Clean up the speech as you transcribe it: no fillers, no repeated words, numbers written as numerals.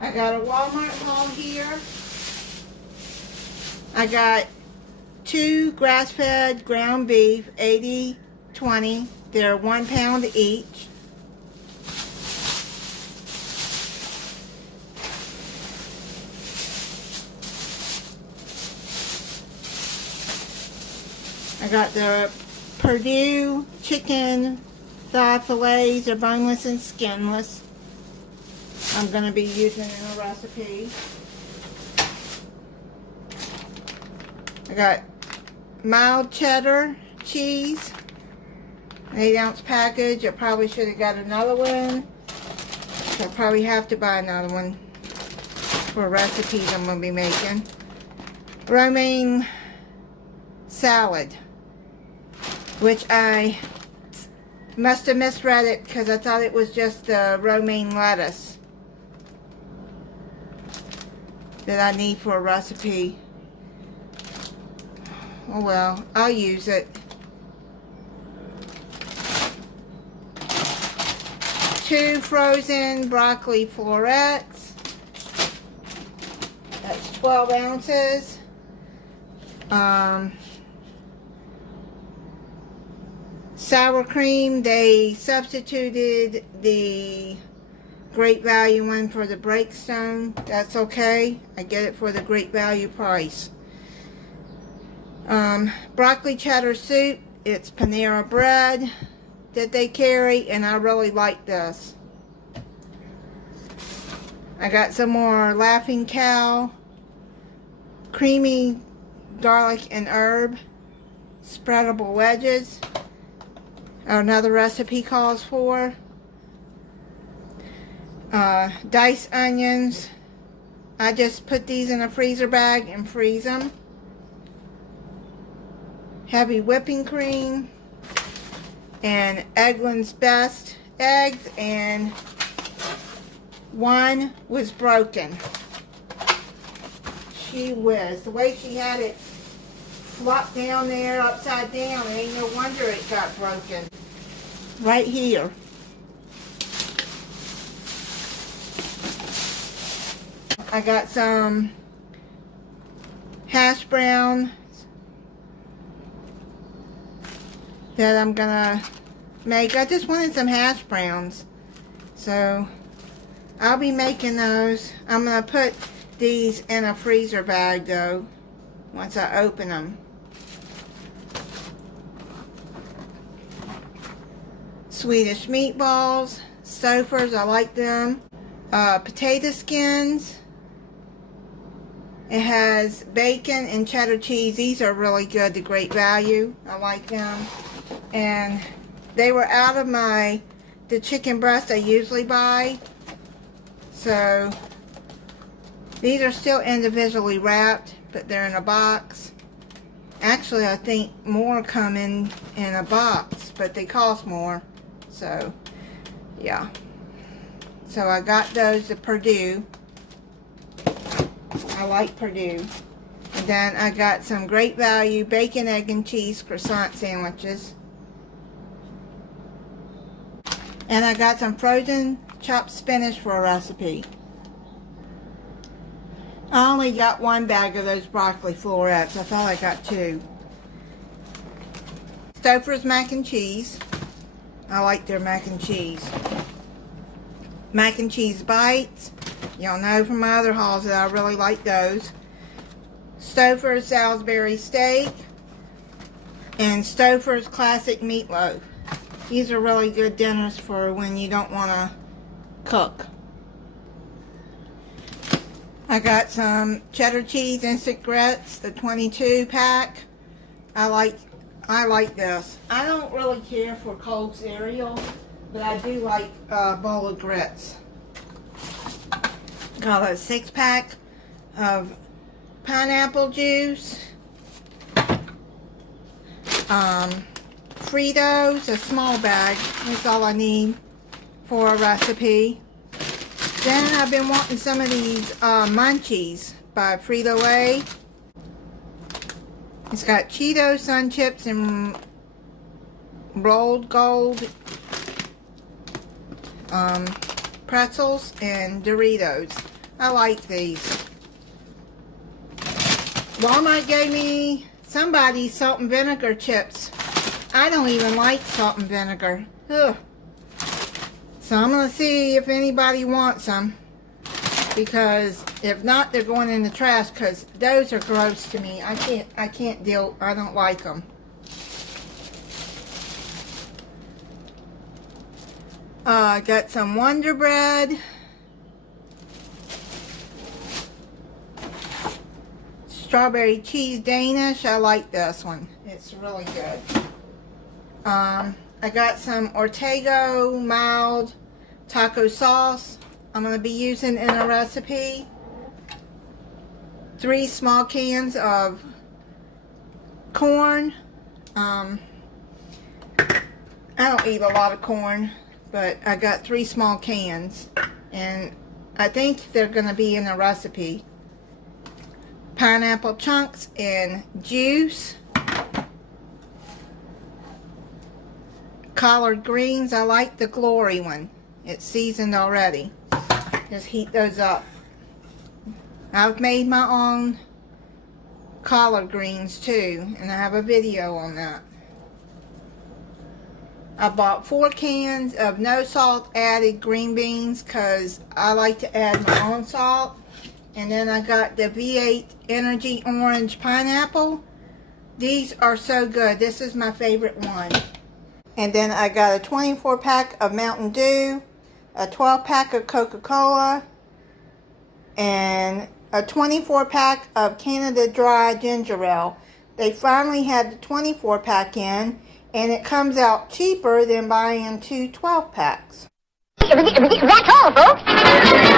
I got a Walmart haul here. I got 2 grass-fed ground beef, 80/20. They're 1 pound each. I got the Purdue chicken thigh fillets. They're boneless and skinless. I'm going to be using in a recipe. I got mild cheddar cheese, 8-ounce package. I probably should have got another one. So I'll probably have to buy another one for recipes I'm going to be making. Romaine salad, which I must have misread it because I thought it was just the romaine lettuce that I need for a recipe. Oh well, I'll use it. 2 frozen broccoli florets. That's 12 ounces. Sour cream, they substituted the Great Value one for the Breakstone. That's okay. I get it for the Great Value price. Broccoli cheddar soup. It's Panera Bread that they carry, and I really like this. I got some more Laughing Cow creamy garlic and herb spreadable wedges. Another recipe calls for diced onions. I just put these in a freezer bag and freeze them. Heavy whipping cream and Eggland's Best eggs, and one was broken. She whiz. The way she had it flopped down there upside down, it ain't no wonder it got broken. Right here. I got some hash brown that I'm gonna make. I just wanted some hash browns, so I'll be making those. I'm gonna put these in a freezer bag though once I open them. Swedish Meatballs, Stouffer's, I like them. Potato skins. It has bacon and cheddar cheese. These are really good, the Great Value. I like them. And they were out of the chicken breast I usually buy. So these are still individually wrapped, but they're in a box. Actually, I think more come in a box, but they cost more. So, yeah. So I got those at Purdue. I like Purdue. And then I got some Great Value bacon, egg, and cheese croissant sandwiches. And I got some frozen chopped spinach for a recipe. I only got 1 bag of those broccoli florets. I thought I got 2. Stouffer's mac and cheese. I like their mac and cheese. Mac and cheese bites. Y'all know from my other hauls that I really like those. Stouffer's Salisbury steak. And Stouffer's classic meatloaf. These are really good dinners for when you don't want to cook. I got some cheddar cheese instant grits, the 22 pack. I like this. I don't really care for cold cereal, but I do like a bowl of grits. Got a 6-pack of pineapple juice. Fritos, a small bag. That's all I need for a recipe. Then I've been wanting some of these munchies by Frito-Lay. It's got Cheetos Sun Chips and rolled gold pretzels and Doritos. I like these. Walmart gave me somebody's salt and vinegar chips. I don't even like salt and vinegar. Ugh. So I'm going to see if anybody wants them. Because if not, they're going in the trash because those are gross to me. I can't deal, I don't like them. I got some Wonder Bread. Strawberry cheese Danish. I like this one. It's really good. I got some Ortego mild taco sauce. I'm going to be using in a recipe. 3 small cans of corn. I don't eat a lot of corn, but I got 3 small cans, and I think they're going to be in a recipe. Pineapple chunks and juice. Collard greens. I like the Glory one. It's seasoned already. Just heat those up. I've made my own collard greens too, and I have a video on that. I bought 4 cans of no salt added green beans because I like to add my own salt. And then I got the V8 Energy Orange Pineapple. These are so good. This is my favorite one. And then I got a 24 pack of Mountain Dew, a 12 pack of Coca-Cola, and a 24 pack of Canada Dry Ginger Ale. They finally had the 24 pack in, and it comes out cheaper than buying 2 12 packs. That's all, folks.